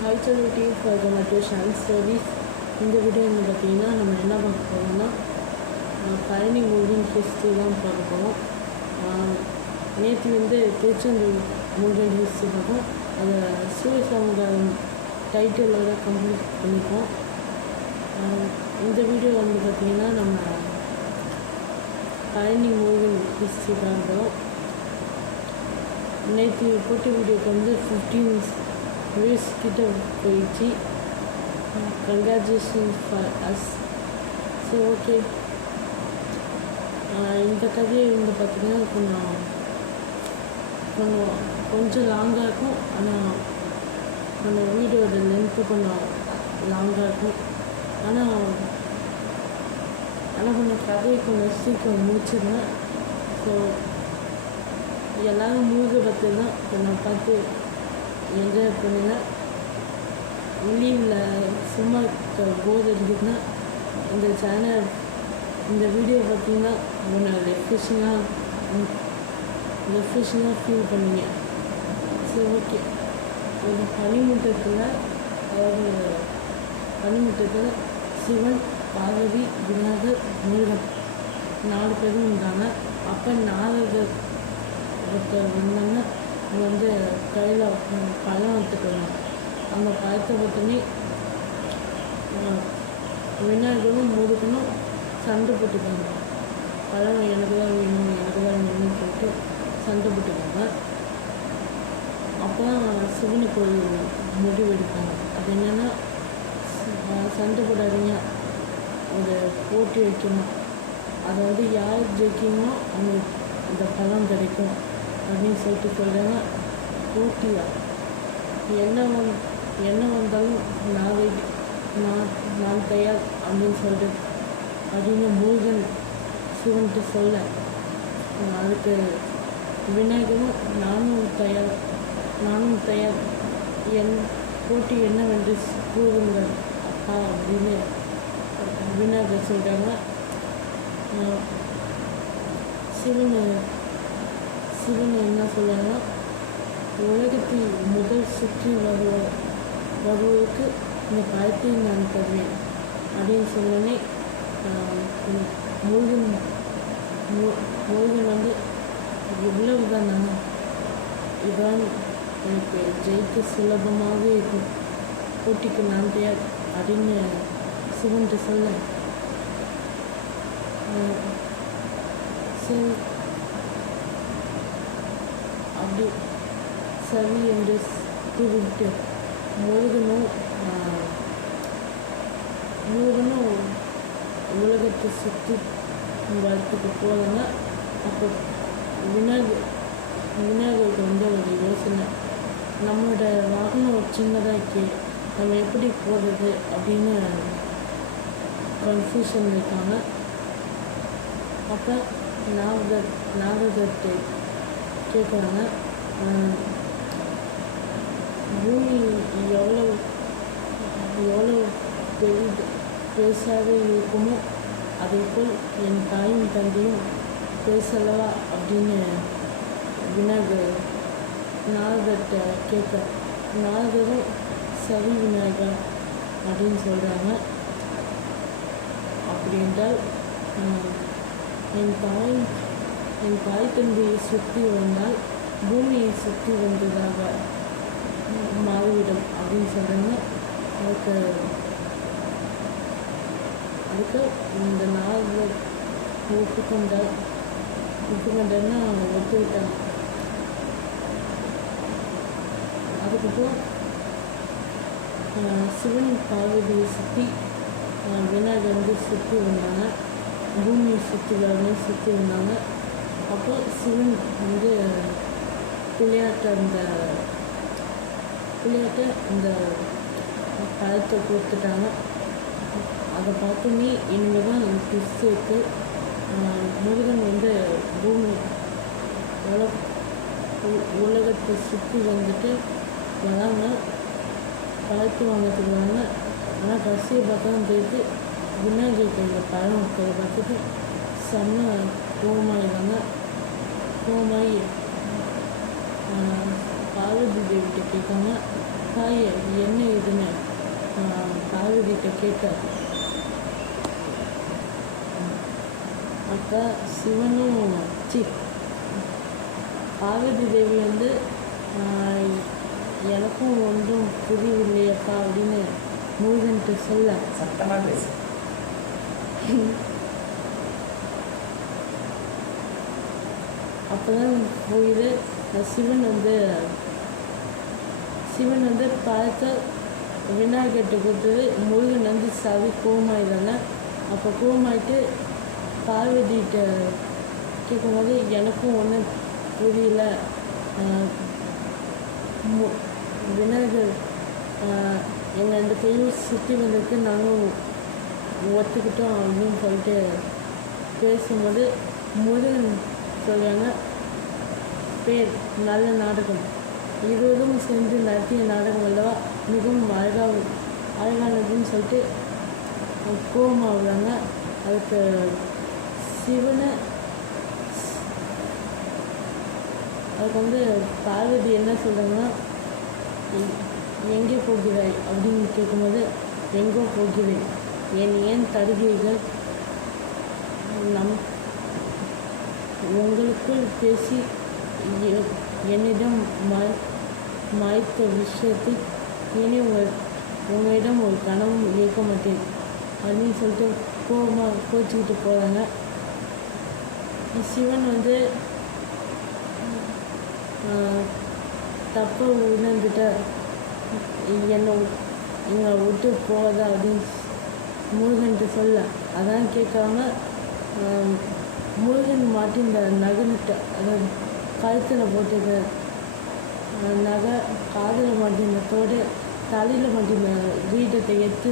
Alternative for welcome to stories இந்த video வந்து பார்த்தீங்கன்னா நம்ம என்ன பார்க்க போகிறோம்னா பழனி முருகன் ஹிஸ்ட்ரி தான் பார்க்க போகிறோம் நேற்று வந்து திருச்செந்தூர் முருகன் ஹிஸ்ட்ரி பார்ப்போம் அதை சூரியசாமி டைட்டிலோட கம்ப்ளீட் பண்ணிப்போம் இந்த வீடியோ வந்து பார்த்திங்கன்னா நம்ம பழனி முருகன் ஹிஸ்ட்ரி பார்க்குறோம். நேற்று போட்ட வீடியோக்கு வந்து ஃபிஃப்டீன் வியூஸ் கிட்ட போயிடுச்சு Congratulations ஃபார் அஸ் சரி ஓகே இந்த கதையை வந்து பார்த்திங்கன்னா கொஞ்சம் கொஞ்சம் கொஞ்சம் லாங்காக இருக்கும். ஆனால் அந்த வீடியோட லென்த்து கொஞ்சம் லாங்காக இருக்கும். ஆனால் ஆனால் கொஞ்சம் கதையை கொஞ்சம் சீக்கிரம் முடிச்சிருந்தேன் ஸோ எல்லோரும் மூழ்க பற்றி தான் கொஞ்சம் பார்த்து என்ஜாய் பண்ணுங்க லீவில் சும்மா போர் அடிக்குதுன்னா இந்த சேனல் இந்த வீடியோ பார்த்தீங்கன்னா உன்னை ரெஃப்ரெஷிங்காக ரெஃப்ரெஷிங்காக ஃபீல் பண்ணுவீங்க. சரி ஓகே ஒரு பனிமூட்டத்தில் அதாவது பனிமூட்டத்தில் சிவன் பார்வதி விநாயகர் முருகன் நாலு பேரும் இருந்தாங்க அப்போ நாரதர் ஒருத்தர் வந்தாங்க. வந்து கையில் பழம் எடுத்துக்கணும் அந்த பழத்தை பார்த்தோன்னே விநாயகரும் முருகனும் சண்டை போட்டுக்காங்க பழம் எனக்கு தான் வேணும் எனக்கு தான் வேணும்னு சொல்லிட்டு சண்டை போட்டுக்காங்க அப்போ சிவனுக்கு ஒரு முடிவு எடுப்பாங்க. அது என்னென்னா சண்டை போடாதீங்க. ஒரு போட்டி வைக்கணும். அதை வந்து யார் ஜெயிக்கணுமோ அவங்களுக்கு இந்த பழம் கிடைக்கும். அப்படின்னு சொல்லிட்டு சொல்கிறாங்க போட்டியா? என்ன வந் என்ன வந்தாலும் நான் நான் நான் தயார் அப்படின்னு சொல்லிட்டு அப்படின்னு முருகன் சிவன்ட்டு சொல்ல அதுக்கு விநாயகரும் நானும் தயார் நானும் தயார். என் போட்டி என்னவென்று கூறுங்கள் அப்பா அப்படின்னு விநாயகர் சொல்கிறாங்க சிவன் சிவன் என்ன சொல்கிறாங்கன்னா உலகத்தில் முதல் சுற்றி வருவ வருவதற்கு இந்த பழத்தை நான் தருவேன். அப்படின்னு சொன்னோடனே முருகன் முருகன் வந்து இவ்வளவு தானா இதுதான் எனக்கு ஜெயிக்க சுலபமாக இருக்கும். போட்டிக்கு நான் தயார் அப்படின்னு சிவன்ட்டு சொல்ல. ஆஹ் சரி அப்படி சரி என்று கூறிவிட்டு முருகனும் ஆஹ், முருகனும் உலகத்தை சுற்றி இந்த இடத்துக்கு போகிறாங்க அப்போ விநாயகர் விநாயகருக்கு வந்து ஒரு யோசனை. நம்மளோட வாகனம் சின்னதாக இருக்கு நம்ம எப்படி போகிறது அப்படின்னு கன்ஃபியூஷன் இருக்காங்க. அப்போ நாகர் நாகதத்தை கேட்குறாங்க பூமி எவ்வளோ எவ்வளோ பெரு பெருசாக இருக்குமோ அதே போல் என் தாயும் தந்தையும் பேசலவா அப்படின்னு விநாயகர் நாரதர்கிட்ட கேட்க நாரதரும் சரி விநாயகர் அப்படின்னு சொல்கிறாங்க அப்படி என்றால் என் தாய் என் தாய் தந்தையை சுற்றி வந்தால் பூமியை சுற்றி வந்ததாக மாறிவிடும் அப்படின்னு சொல்கிறாங்க அதுக்கு அதுக்கு இந்த நாள் ஒப்புக்கொண்டால் ஒப்புக்கொண்டேன்னா ஒத்துக்கிட்டாங்க அதுக்கப்புறம் சிவன் பார்வதியை சுற்றி விநாயகர் வந்து சுற்றி வந்தாங்க. பூமியை சுற்றி வரணும் சுற்றி வந்தாங்க. அப்போ சிவன் வந்து விளையாட்டு அந்த பிள்ளைகிட்ட இந்த பழத்தை கொடுத்துட்டாங்க. அதை பார்த்தோன்னே இனிமேல் தான் ட்விஸ்ட் இருக்குது முருகன் வந்து பூமி உல உலகத்தை சுற்றி வந்துட்டு வராங்க. பழத்து வாங்கிறதுக்கு வராங்க. ஆனால் கடைசியை பார்த்தா தெரியுது விநாயகர் இந்த பழம் இருக்கிறத பார்த்துட்டு செம்ம கோமாயிருந்தாங்க கோமாயி பார்வதி தேவிகிட்ட கேட்காங்க எ- என்ன இதுன்னு? பார்வதிகிட்ட கேட்க அக்கா சிவனும் சி பார்வதி தேவி வந்து எனக்கும் ஒன்றும் புரியவில்லை அக்கா அப்படின்னு முருகன்ட்டு சொல்ல. சத்தமா பேசு. அப்போ தான் போயிது சிவன் வந்து சிவன் வந்து பழத்தை விநாயகர்கிட்ட கொடுத்தது. முருகன் வந்து சவி கோமாயிதாங்க அப்போ கோமாயிட்டு பார்வதிகிட்ட கேட்கும்போது எனக்கும் ஒன்றும் புரியல. மு- விநாயகர் எங்கள் ரெண்டு கையும் சுற்றி வந்திருக்கு நாங்களும் ஒத்துக்கிட்டோம் அப்படின்னு சொல்லிட்டு பேசும்போது முருகன் சொல்கிறாங்க பேர் நல்ல நாடகம். இருவரும் சென்று நடத்திய நாடகம் அல்லவா மிகவும் அழகாக அழகானதுன்னு சொல்லிட்டு கோபமாகறாங்க அதுக்கு சிவனை அதுக்கு வந்து பார்வதி என்ன சொல்கிறாங்கன்னா எங்கே போகிறாய்? அப்படின்னு கேட்கும்போது எங்கோ போகிறேன். என் ஏன் தருகிறீர்கள்? நம் உங்களுக்குள் பேசி என்னிடம் மறை மறைத்த விஷயத்தை இனி உங்கள் உங்களிடம் ஒரு கனவும் இருக்க மாட்டேன். அப்படின்னு சொல்லிட்டு கோபமாக கோச்சிக்கிட்டு போகிறாங்க சிவன் வந்து ஆஹ், தப்பை உணர்ந்துட்ட என்னை எங்களை விட்டு போகாத அப்படின்னு முருகன்ட்டு சொல்ல. அதான் கேட்காம முருகன் மாட்டி இந்த நகனிட்ட அதாவது கழுத்தில் போட்டுக்க நகை காதில் மாட்டின தோடு தலையில் மாட்டின வீட்டத்தை எடுத்து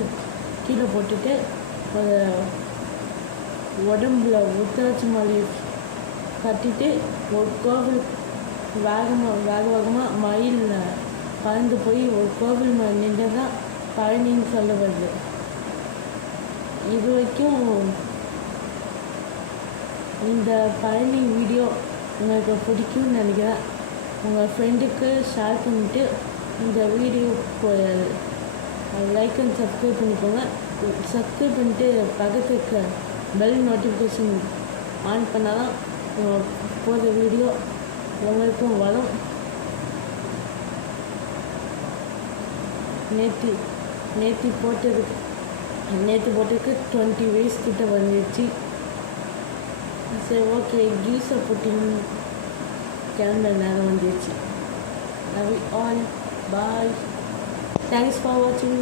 கீழே போட்டுட்டு உடம்புல உத்தராட்சி மாலையை கட்டிட்டு ஒரு கோவில் வேகமாக வேக வேகமாக மயில் பறந்து போய் ஒரு கோவில் மேலே நின்று தான் பழனின்னு சொல்ல வருது. இது வரைக்கும் இந்த பழனி வீடியோ உங்களுக்கு பிடிக்கும்னு நினைக்கிறேன். உங்கள் ஃப்ரெண்டுக்கு ஷேர் பண்ணிவிட்டு இந்த வீடியோ லைக் அண்ட் சப்ஸ்கிரைப் பண்ணிக்கோங்க. சப்ஸ்கிரைப் பண்ணிட்டு பக்கத்துக்கு பெல் நோட்டிஃபிகேஷன் ஆன் பண்ணால் தான் போகிற வீடியோ உங்களுக்கும் வரும். நேற்று நேற்று போட்டதுக்கு நேற்று போட்டதுக்கு டுவெண்ட்டி வேஸ் கிட்ட வந்துடுச்சு சரி ஓகே கீசர் புட்டின் கிளம்புற நேரம் வந்துடுச்சு love all bye thanks for வாட்சிங்